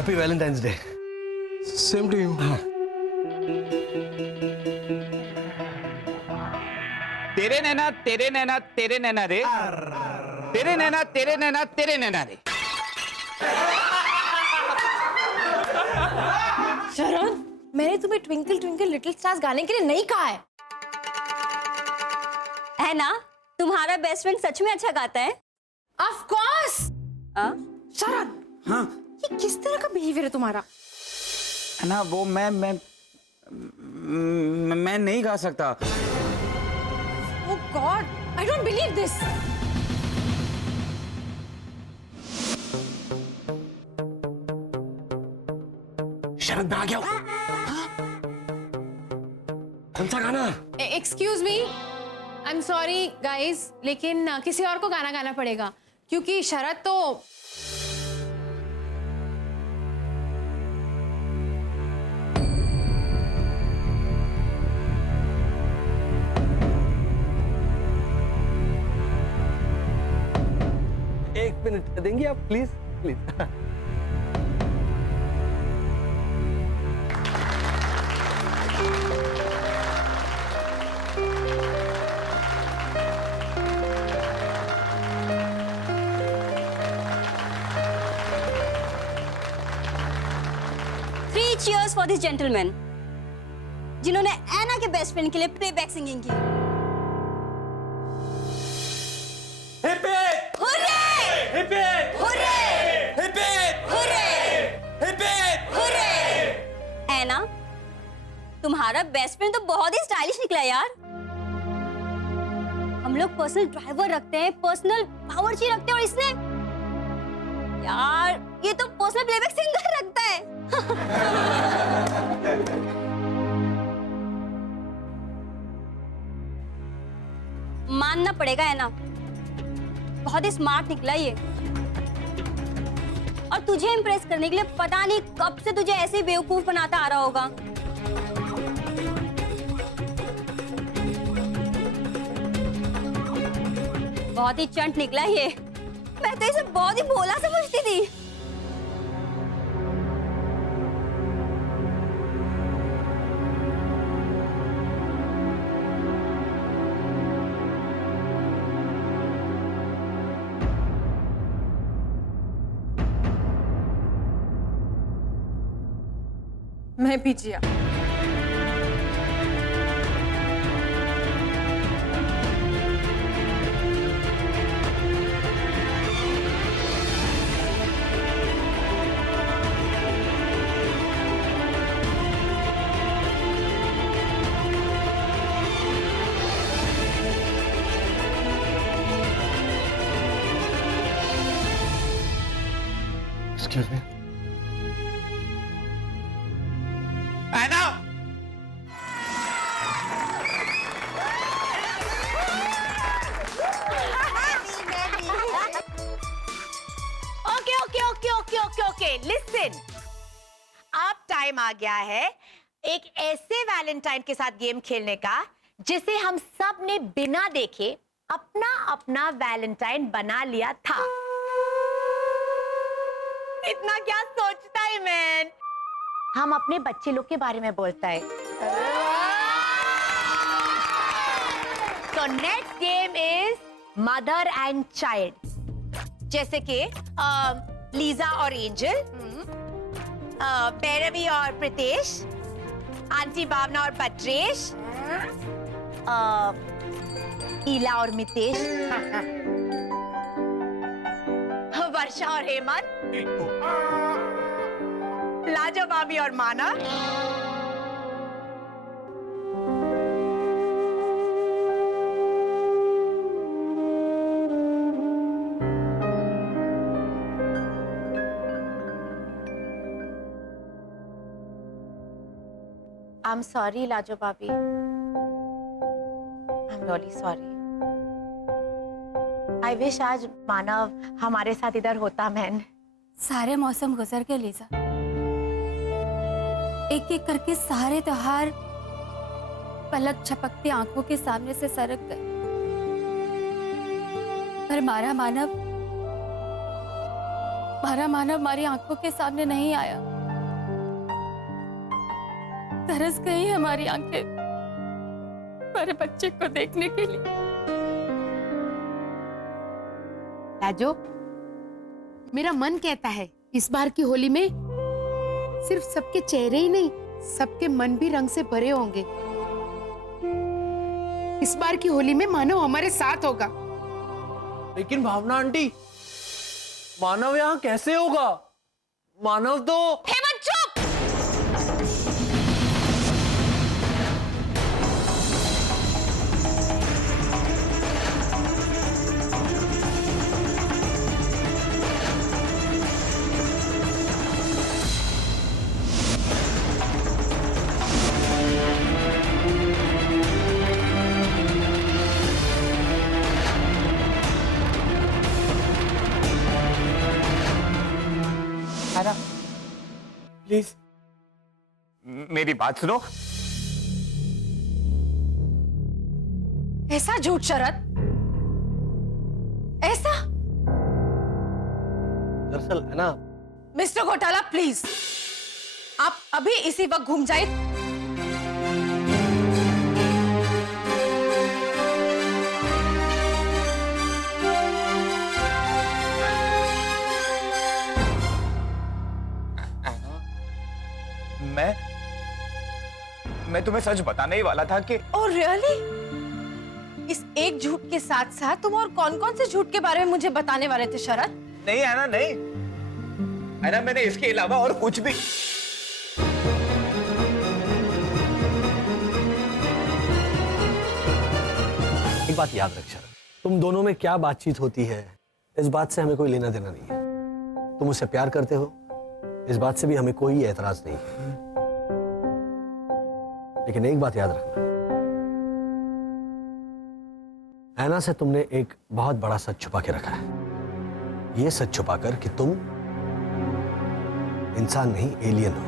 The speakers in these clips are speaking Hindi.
Happy Valentine's day. Same to you. तेरे नैना तेरे नैना तेरे नैना रे, तेरे नैना तेरे नैना तेरे नैना रे। शरण, मैंने तुम्हें ट्विंकल ट्विंकल लिटिल स्टार्स गाने के लिए नहीं कहा है ना? तुम्हारा बेस्ट फ्रेंड सच में अच्छा गाता है? Of course. शरण, हाँ ये किस तरह का बिहेवियर है तुम्हारा? है ना, वो मैं नहीं गा सकता। Oh God, I don't believe this. शरद, मैं आ गया हूँ। कौन सा गाना? Excuse me, I'm sorry guys, लेकिन किसी और को गाना गाना पड़ेगा क्योंकि शरद तो एक मिनट देंगी आप, please please. Three cheers for this gentleman, जिन्होंने ऐना के बेस्ट फ्रेंड के लिए प्लेबैक सिंगिंग की। Hip hip hurray! Hip hip hurray! Hip hip hurray! Hip hip. Hurray! Anna, तुम्हारा बेस्ट फ्रेंड तो बहुत ही स्टाइलिश निकला यार। हम लोग पर्सनल ड्राइवर रखते हैं, पर्सनल बावर्ची रखते हैं, और इसने यार ये तो पर्सनल प्लेबैक सिंगर रखता है। मानना पड़ेगा है ना, बहुत ही स्मार्ट निकला ये। और तुझे इम्प्रेस करने के लिए पता नहीं कब से तुझे ऐसे बेवकूफ बनाता आ रहा होगा। बहुत ही चंट निकला ये। मैं तो इसे बहुत ही भोला समझती थी। मैं भी जिया। Excuse me. ऐना, ओके लिसन, अब टाइम आ गया है एक ऐसे वैलेंटाइन के साथ गेम खेलने का जिसे हम सब ने बिना देखे अपना अपना वैलेंटाइन बना लिया था। इतना क्या सोचता है मैन, हम अपने बच्चे लोग के बारे में बोलता है। तो next game is mother and child, जैसे कि लीजा और एंजल, भैरवी और प्रीतेश, आंटी भावना और भद्रेश, ईला और मितेश, वर्षा और हेमंत, लाजो भाभी और माना, I'm sorry, लाजो भाभी। I'm really sorry. I wish आज मानव हमारे साथ इधर होता मैन। सारे मौसम गुजर गए लीजा, एक एक करके सारे त्योहार पलक झपकती आंखों के सामने से सरक गए, पर हमारा मानव हमारा मानव हमारी आंखों के सामने नहीं आया। तरस गई हमारी आंखें हमारे बच्चे को देखने के लिए। राजो, मेरा मन कहता है इस बार की होली में सिर्फ सबके चेहरे ही नहीं, सबके मन भी रंग से भरे होंगे। इस बार की होली में मानव हमारे साथ होगा। लेकिन भावना आंटी, मानव यहाँ कैसे होगा? मानव तो हेमंत चुप। है प्लीज मेरी बात सुनो। ऐसा झूठ शरद, ऐसा? दरअसल है ना, मिस्टर घोटाला प्लीज, आप अभी इसी वक्त घूम जाए। मैं तुम्हें सच बताने ही वाला था कि ओह रियली? इस एक झूठ के साथ साथ तुम और कौन कौन से झूठ के बारे में मुझे बताने वाले थे शरद? नहीं है ना, नहीं है ना, मैंने इसके अलावा और कुछ भी। एक बात याद रख शरद, तुम दोनों में क्या बातचीत होती है इस बात से हमें कोई लेना देना नहीं है। तुम उससे प्यार करते हो, इस बात से भी हमें कोई एतराज नहीं है। लेकिन एक बात याद रखना, ऐना से तुमने एक बहुत बड़ा सच छुपा के रखा है। यह सच छुपाकर कि तुम इंसान नहीं, एलियन हो।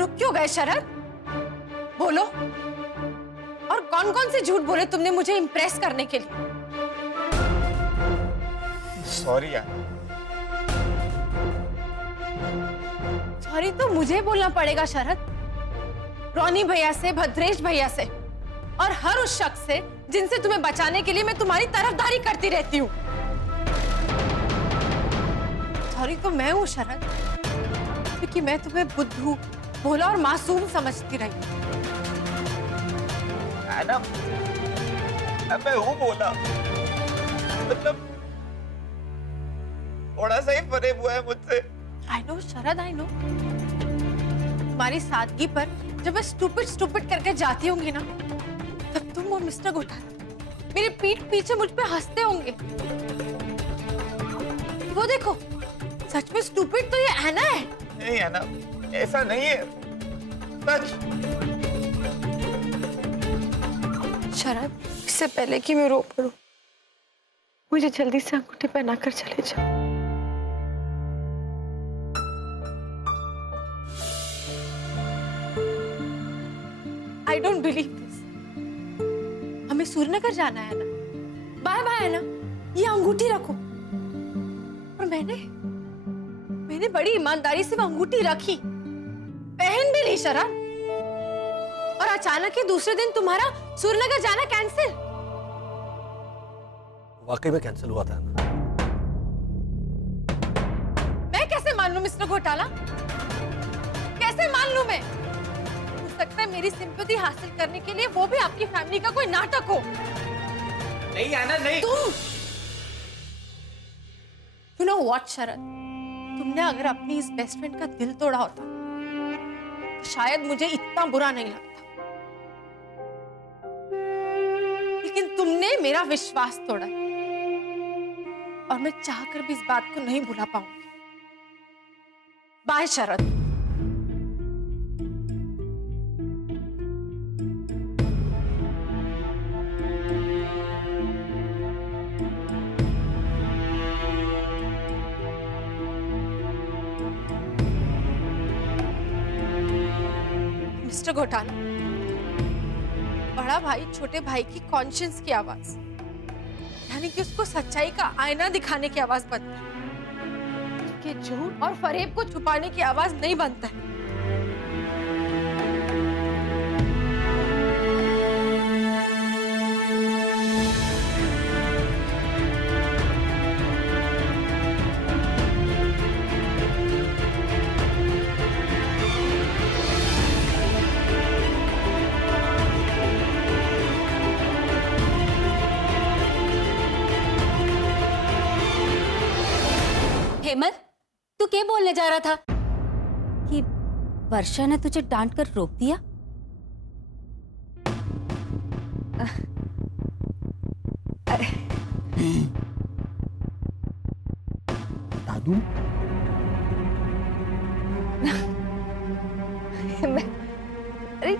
रुक क्यों गए शरद? बोलो, और कौन कौन से झूठ बोले तुमने मुझे इंप्रेस करने के लिए? सॉरी यार। सॉरी तो मुझे बोलना पड़ेगा शरद, रोनी भैया से, भद्रेश भैया से और हर उस शख्स से जिनसे तुम्हें बचाने के लिए मैं तुम्हारी तरफदारी करती रहती हूँ। सॉरी तो मैं हूँ शरद, क्योंकि मैं तुम्हें बुद्धू, भोला और मासूम समझती रही। ना, मैं हूँ बोला, मतलब थोड़ा सा ही फरेब हुआ है मुझसे। I know Sharad, I know. तुम्हारी सादगी पर जब मैं स्टूपिड करके जाती होंगी ना, तब तुम और मिस्टर घोटाला मेरी पीठ पीछे मुझ पे हंसते होंगे। वो देखो, सच में स्टूपिड तो ये ऐना है। नहीं है ना, ऐसा नहीं है सच। शरद, इससे पहले कि मैं रो पड़ूं, मुझे जल्दी से अंगूठी पहनाकर चले जाओ। I don't believe this. हमें सूर्यनगर जाना है ना? बाय बाय है ना? ये अंगूठी रखो। और मैंने बड़ी ईमानदारी से वो अंगूठी रखी, पहन भी ली शरद। और अचानक ही दूसरे दिन तुम्हारा सूर्यनगर जाना कैंसिल। वाकई में कैंसिल हुआ था ना? मैं कैसे मान लूं मिस्टर घोटाला? कैसे मान लूं मैं? हो सकता है मेरी सिंपैथी हासिल करने के लिए वो भी आपकी फैमिली का कोई नाटक हो। नहीं आना, नहीं। तुम You know what, शरद? तुमने अगर अपनी इस बेस्ट फ्रेंड का दिल तोड़ा होता तो शायद मुझे इतना बुरा नहीं लगता, लेकिन तुमने मेरा विश्वास तोड़ा और मैं चाहकर भी इस बात को नहीं भुला पाऊंगी। बाय शरद। मिस्टर घोटाला, बड़ा भाई छोटे भाई की कॉन्शियंस की आवाज, ध्यान यानी कि उसको सच्चाई का आईना दिखाने की आवाज बनता है कि झूठ और फरेब को छुपाने की आवाज नहीं बनता है। हेमंत, तू क्या बोलने जा रहा था कि वर्षा ने तुझे डांट कर रोक दिया? दादू अरे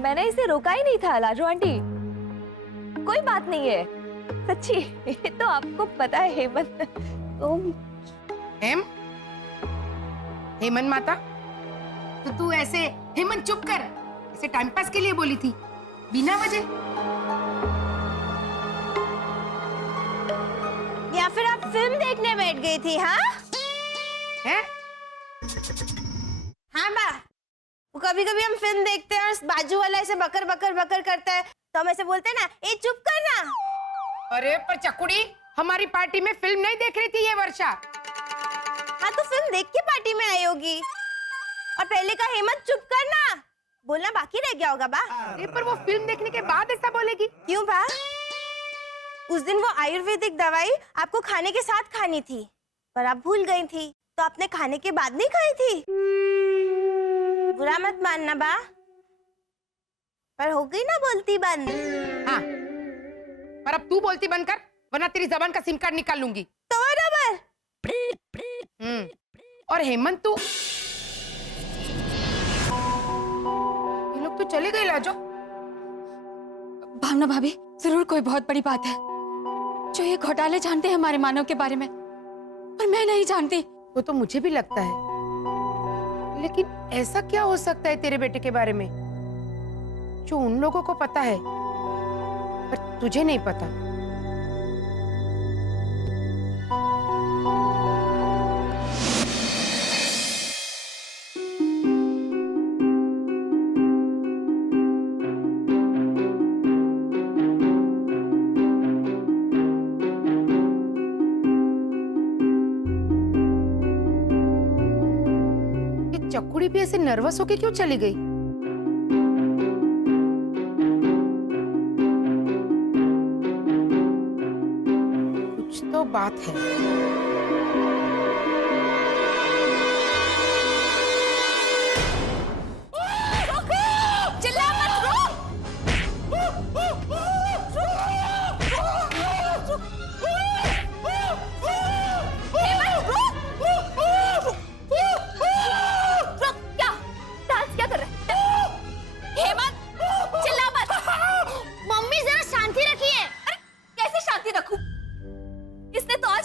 मैंने इसे रोका ही नहीं था लाजो आंटी, कोई बात नहीं है सच्ची। ये तो आपको पता है हेमंत, तुम हेमंत माता, तो तू ऐसे हेमंत चुप कर ऐसे टाइम पास के लिए बोली थी बिना वजह? या फिर आप फिल्म देखने बैठ गई थी? हाँ हैं? हाँ बा, कभी कभी हम फिल्म देखते हैं और बाजू वाला ऐसे बकर बकर बकर करता है तो हम ऐसे बोलते हैं ना, ए चुप कर ना। अरे पर चकुड़ी, हमारी पार्टी में फिल्म नहीं देख रही थी ये वर्षा। हाँ तो फिल्म देख के पार्टी में आई होगी। और पहले का हेमंत चुप कर ना, बोलना बाकी रह गया होगा बा। अरे पर वो फिल्म देखने के बाद ऐसा बोलेगी क्यों बा? उस दिन वो आयुर्वेदिक दवाई आपको खाने के साथ खानी थी पर आप भूल गई थी, तो आपने खाने के बाद नहीं खाई थी। बुरा मत मानना बा, पर हो गई ना बोलती बंद। हाँ, पर अब तू बोलती बंद कर, वरना तेरी जबान का सिम कार्ड निकाल लूंगी। तो बराबर। और हेमंत तू, ये लोग तो चले गए लाजो। भावना भाभी, जरूर कोई बहुत बड़ी बात है जो ये घोटाले जानते हैं हमारे मानव के बारे में, पर मैं नहीं जानती। वो तो मुझे भी लगता है, लेकिन ऐसा क्या हो सकता है तेरे बेटे के बारे में जो उन लोगों को पता है पर तुझे नहीं पता? चकुड़ी भी ऐसे नर्वस होके क्यों चली गई? कुछ तो बात है। चिल्ला मत,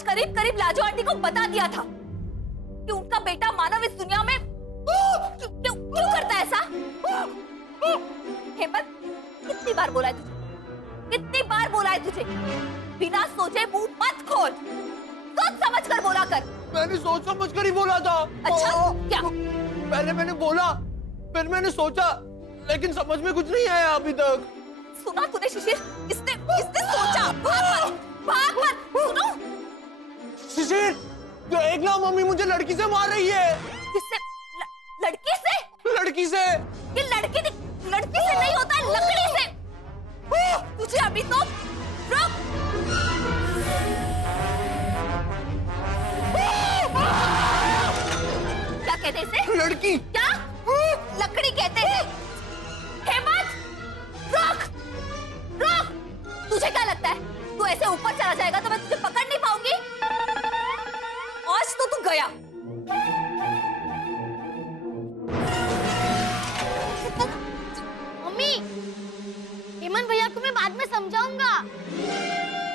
करीब करीब लाजो आंटी को बता दिया था कि उनका बेटा मानव इस दुनिया में क्यों करता है ऐसा। हेमंत, कितनी बार बोला है तुझे, कितनी बार बोला है तुझे, बिना सोचे मुंह मत खोल, सोच समझ कर बोला कर। मैंने सोच समझ कर ही बोला था। अच्छा क्या? पहले मैंने बोला, फिर मैंने सोचा, लेकिन समझ में कुछ नहीं आया अभी तक। सुना तूने शिशिर, इसने सोचा। भाग मत, सुनो शिशिर, तो एक ना मम्मी मुझे लड़की से मार रही है। किससे? लड़की से? लड़की से। ये लड़की से नहीं होता है, लकड़ी से। तुझे अभी तो रुक। क्या कहते हैं इसे? लड़की। क्या? लकड़ी कहते हैं। हेमंत, रुक, रुक। तुझे क्या लगता है तू ऐसे ऊपर चला जाएगा तो मैं तुझे पकड़ नहीं पाऊंगी? आज तो तू गया। मम्मी, हेमंत भैया को मैं बाद में समझाऊंगा।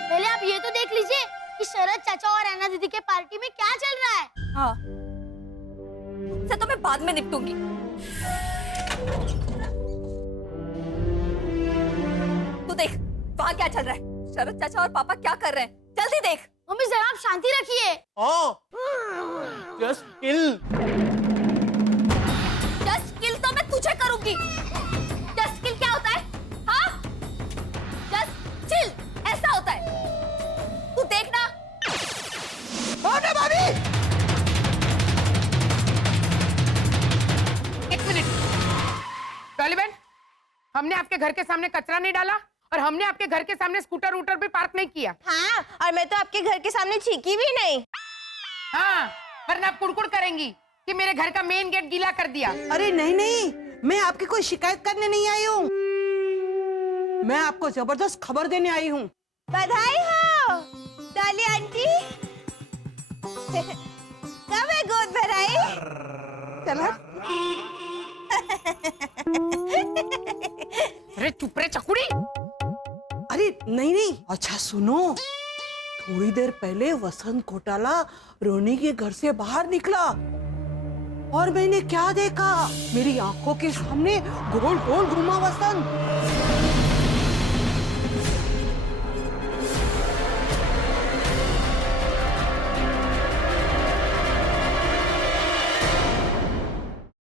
पहले आप ये तो देख लीजिए कि शरद चाचा और ऐना दीदी के पार्टी में क्या चल रहा है। हाँ, से तो मैं बाद में निपटूंगी। तू देख वहाँ क्या चल रहा है। शरद चाचा और पापा क्या कर रहे हैं, जल्दी देख। मम्मी जरा आप शांति रखिए। Just kill. जस्ट किल तो मैं तुझे करूंगी। जस्ट किल क्या होता है? हाँ, जस्ट चिल ऐसा होता है, तू देखना। एक मिनट, डॉली बहन, हमने आपके घर के सामने कचरा नहीं डाला और हमने आपके घर के सामने स्कूटर वूटर भी पार्क नहीं किया। हाँ, और मैं तो आपके घर के सामने छींकी भी नहीं। हाँ, वरना आप कुड़कुड़ करेंगी कि मेरे घर का मेन गेट गीला कर दिया। अरे नहीं नहीं, मैं आपकी कोई शिकायत करने नहीं आई हूँ, मैं आपको जबरदस्त खबर देने आई हूँ। बधाई हो डॉली आंटी। कब है गोद भराई? चला अरे चुप रे चकुड़ी। अरे नहीं नहीं, अच्छा सुनो, थोड़ी देर पहले वसंत घोटाला रोनी के घर से बाहर निकला और मैंने क्या देखा, मेरी आंखों के सामने गोल गोल घूमा वसंत।